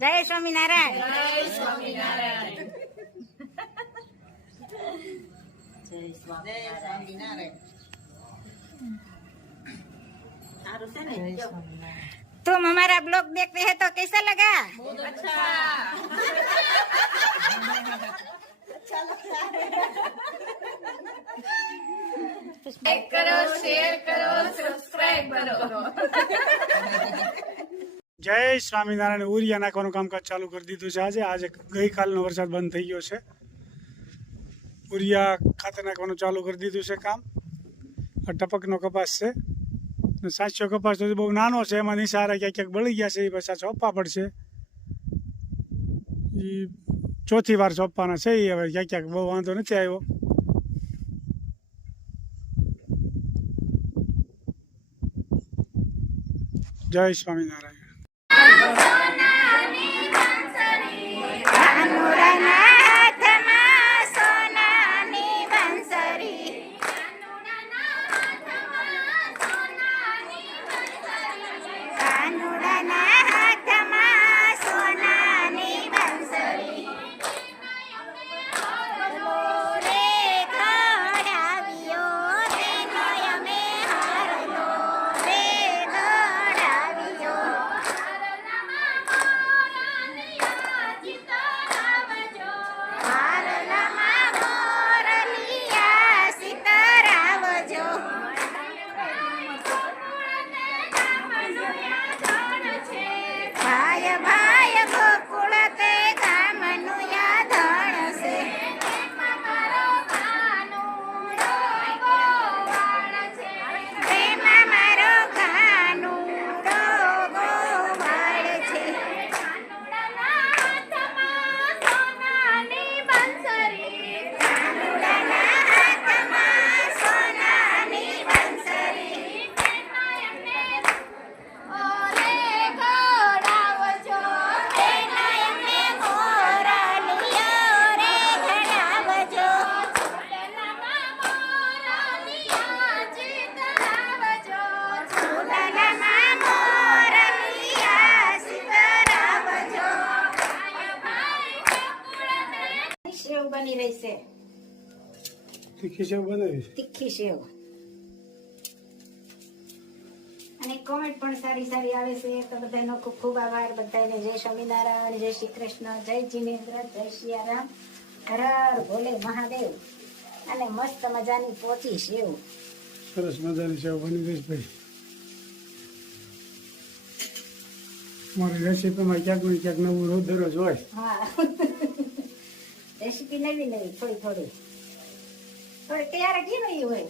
જય સ્વામિનારાયણ. જય સ્વામિનારાયણ. જય સ્વામિનારાયણ. સારું છે ને? तुम हमारा ब्लॉग देखते हैं तो कैसा लगा? बहुत अच्छा लगता है. लाइक करो, शेयर करो, सब्सक्राइब करो. જય સ્વામિનારાયણ. ઉરિયા નાખવાનું કામકાજ ચાલુ કરી દીધું છે. આજે ગઈકાલનો વરસાદ બંધ થઈ ગયો છે. ઉરિયા ખાતર નાખવાનું ચાલુ કરી દીધું છે કામ. આ ટપકનો કપાસ છે. સાચો કપાસ તો બહુ નાનો છે, એમાં નિશારા ક્યાંક ક્યાંક બળી ગયા છે. એ પછી ચોપવા પડશે. એ ચોથી વાર ચોપવાના છે. એ હવે ક્યાંક ક્યાંક બહુ વાંધો નથી આવ્યો. જય સ્વામિનારાયણ. બની રહી છે તીખી સેવ બનાવી. તીખી સેવ. અને કોમેન્ટ પણ સારી સારી આવે છે. તો બધાનો ખૂબ ખૂબ આભાર. બધાને જય સ્વામિનારાયણ, જય શ્રી કૃષ્ણ, જય જીનેન્દ્ર, જય સિયારામ, હર હર ભોલે મહાદેવ. અને મસ્ત મજાની પોચી સેવ. સરસ મજાની સેવ બની રહી છે ભાઈ. મારી રેસીપીમાં ક્યાંક ને ક્યાંક નવું રોજ દરરોજ હોય. હા, રેસીપી નવી નવી થોડી થોડી થોડી તૈયાર ઘી હોય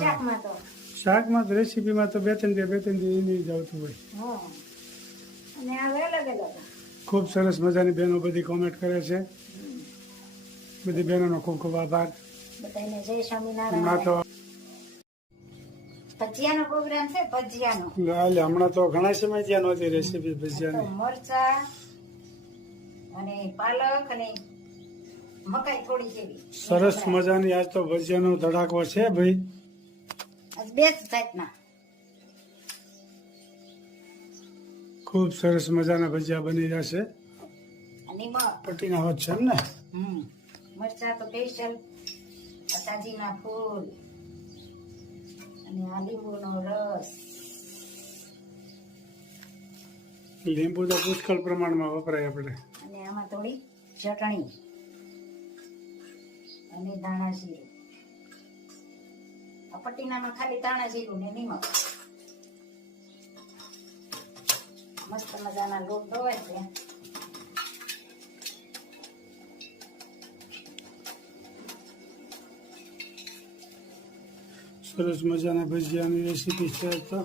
શાકમાં. તો શાકમાં તો રેસીપીમાં તો બે ત્રણ દી એની જ આવતું હોય. હા, અને આ અલગ અલગ. ખૂબ સરસ મજાની બહેનો બધી કોમેન્ટ કરે છે. બધી બહેનોનો ખૂબ ખૂબ આભાર. બધાને જય હમણાં સ્વામિનારાયણ. તો ભજીયાનો પ્રોગ્રામ છે. ભજીયાનો હમણાં તો ઘણા સમય ત્યાં નહોતી રેસીપી ભજીયાની. મરચા અને પાલક અને મકાઈ થોડી જેવી સરસ મજાની આજ તો ભજીયાનો ધડાકો છે ભાઈ. આજ બે જાતના ખૂબ સરસ મજાના ભજીયા બની જશે. અને પટ્ટીના હોત છે એમ ને. મરચા તો સ્પેશિયલ તાજીના ફૂલ અને આ લીંબુનો રસ. લીંબુ તો પુષ્કળ પ્રમાણમાં વપરાય આપણે. અને આમાં થોડી ચટણી અને ધાણા જીરું. આ પટ્ટીનામાં ખાલી ધાણા જીરું ને નિમક. મસ્ત મજાના લોટ ધોવાય છે. સરસ મજાના ભજીયાની રેસીપી છે તો.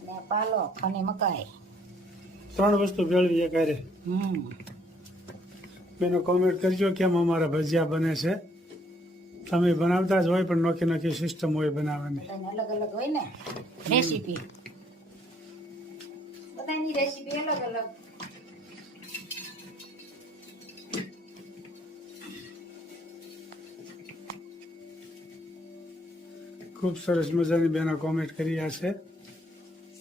અને પાલક અને મકાઈ ત્રણ વસ્તુ ભેળવી એકારે. હમ બેનો કોમેન્ટ કરજો કેમ અમારા ભજીયા બને છે. તમે બનાવતા જ હોય પણ નોખી નોખી સિસ્ટમ હોય બનાવવાની. બધાને અલગ અલગ હોય ને રેસીપી. બધાની રેસીપી અલગ અલગ. ખૂબ સરસ મજાની બેનો કોમેન્ટ કરી રહ્યા છે.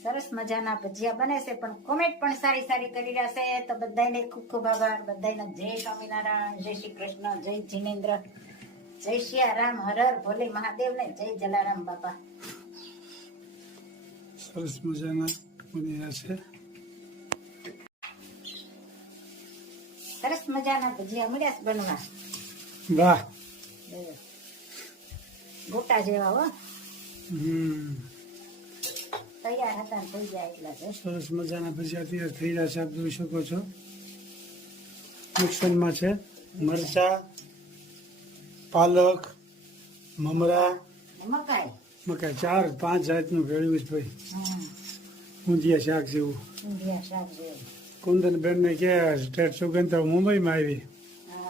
સરસ મજાના ભજીયા બને છે, પણ કોમેન્ટ પણ સારી સારી કરી રહ્યા છે. તો બધાને ખૂબ ખૂબ આભાર. બધાને જય સ્વામિનારાયણ, જય શ્રી કૃષ્ણ, જય જીનેન્દ્ર, જય સિયારામ, હર હર ભોલે મહાદેવ ને જય જલારામ બાપા. સરસ મજાના બની રહ્યા છે. સરસ મજાના ભજીયા મળ્યા છે બનવા. વાહ. ગોટા જેવા હો, હમ તૈયાર હતા ને થઈ ગયા એટલા છે. સરસ મજાના ભજીયા તૈયાર થઈ રહ્યા છે. આપ જોઈ શકો છો મિક્સરમાં છે મરચા, પાલક, મમરા, મકાઈ. મકાઈ 4-5 જાતનું ભેળ્યું છે ભાઈ. ઊંધિયા શાક જેવું. ઊંધિયા શાક જેવું. કુંદન બેન ને કે સ્ટેટ સુગંધ તો મુંબઈમાં આવી.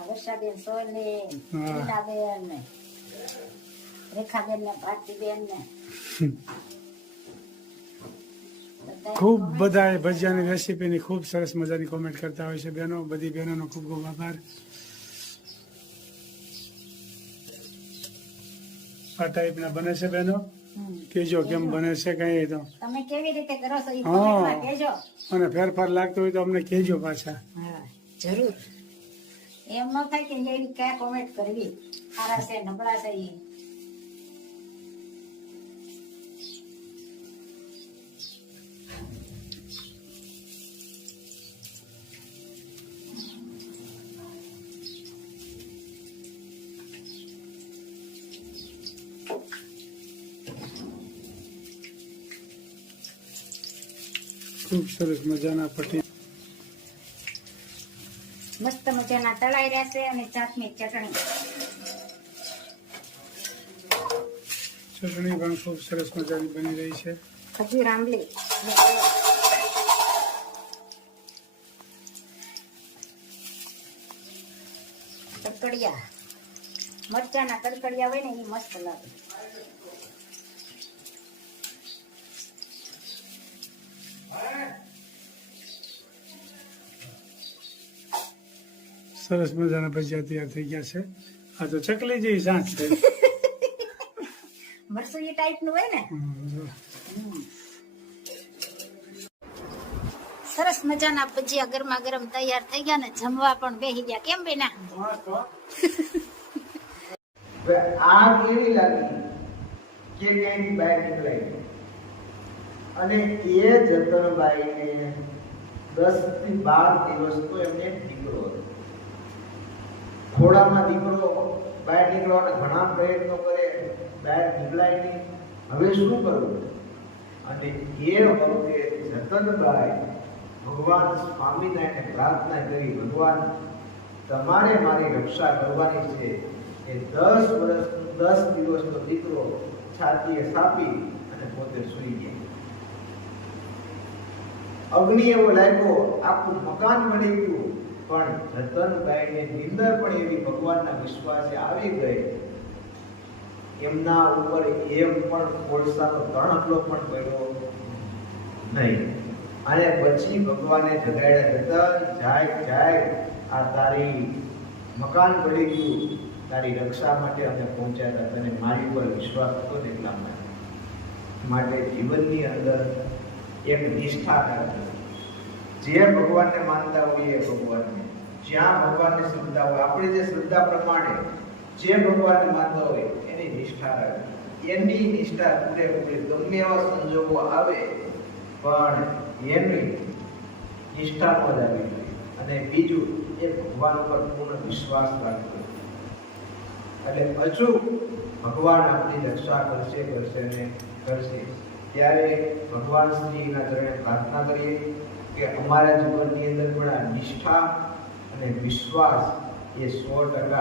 વર્ષાબેન સોની, હા. રીટાબેન ને રેખાબેન ને ભારતીબેન ને ખૂબ બધા ભજીયાની રેસીપીની ખૂબ સરસ મજાની કોમેન્ટ કરતા હોય છે બહેનો. બધી બહેનોનો ખૂબ ખૂબ આભાર. આ ટાઈપના બને છે બહેનો, કેજો કેમ બને છે કઈ તો. તમે કેવી રીતે કરો છો એ હા. કોમેન્ટમાં કહેજો. અને ફેરફાર લાગતો હોય તો અમને કહેજો પાછા. હા જરૂર. એમ ન થાય કે એની ક્યાં કોમેન્ટ કરવી, સારા છે નબળા છે ઈ. ખૂબ સરસ મજાના પટી મસ્ત મજાના તળાઈ રહેશે અને ચાટની ચટણી પણ ખૂબ સરસ મજાની બની રહી છે. ખજૂર આંબલી કડકડિયા, મરચાના કડકડિયા હોય ને એ મસ્ત લાગે. સરસ મજાના ભજીયા તૈયાર થઈ ગયા છે. આ તો ચકલી જેવી સાંજ છે. મરસું એ ટાઈપ નું હોય ને. સરસ મજાના ભજીયા ગરમા ગરમ તૈયાર થઈ ગયા ને જમવા પણ બેસી ગયા. કેમ બેના? આગ એવી લાગી કે ક્યાંક બહાર નીકળાઈ અને એ જતનબાઈને 10 થી 12 દિવસ તો એમને દીકરો હતો. ખોડામાં દીકરો બહાર નીકળવાના ઘણા પ્રયત્નો કરે, બહાર નીકળાય નહીં. હવે શું કરવું? અને એ વખતે જતનબાઈ ભગવાન સ્વામિનારાયણને પ્રાર્થના કરી, ભગવાન તમારે મારી રક્ષા કરવાની છે. એ 10 દિવસનો દીકરો છાતીએ સાપી અને પોતે સૂઈ ગયા. અગ્નિ એવો લાગ્યો, આખું મકાન મળી ગયું. પણ જતનબાઈને નિંદર પણ એવી ભગવાનના વિશ્વાસે આવી ગઈ, એમના ઉપર એમ પણ કોળસાનો તણખલો પણ પડ્યો નહીં. અને પછી ભગવાને જગાડ્યા, જતન જાય, આ તારી મકાન પડી ગયું, તારી રક્ષા માટે અમે પહોંચ્યા હતા, તને મારી ઉપર વિશ્વાસ હતો ને એટલા માટે જીવનની અંદર એક નિષ્ઠા રાખવી. જે ભગવાનને માનતા હોઈએ ભગવાનને, જ્યાં ભગવાનને શ્રદ્ધા હોય, આપણે જે શ્રદ્ધા પ્રમાણે જે ભગવાનને માનતા હોય એની નિષ્ઠા રાખવી. એની નિષ્ઠા પૂરેપૂરી ગમે એવા સંજોગો આવે પણ એની નિષ્ઠા ન રાખવી જોઈએ. અને બીજું એ ભગવાન પર પૂર્ણ વિશ્વાસ રાખવો. એટલે અચૂક ભગવાન આપણી રક્ષા કરશે અને કરશે. ત્યારે ભગવાન શ્રીના ચરણે પ્રાર્થના કરીએ કે અમારા જીવનની અંદર પણ આ નિષ્ઠા અને વિશ્વાસ એ 100%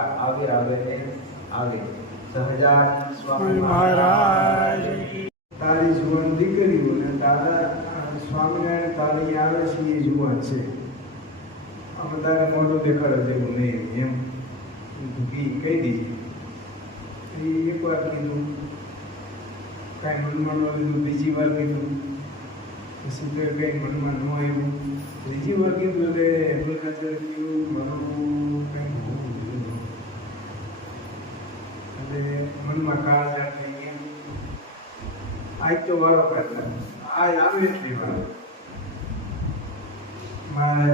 આવે. સહજાન સ્વામી મહારાજ, તારી જુવાન દીકરીઓ ને તારા સ્વામિનારાયણ તારી આવે છે એ જુવાન છે, અમે તારે મોઢું દેખાડો જેવું નહીં એમ કહી દીધી. એક વાર કીધું, કાંઈ મનમાં ન લીધું. બીજી વાર કીધું, પછી કંઈ મનમાં ન આવ્યું. ત્રીજી વાર કીધું એટલે મારું કંઈ એટલે મનમાં કાળા થઈ ગયા. આજ તો વારો કરતા આ આવે એટલી વાર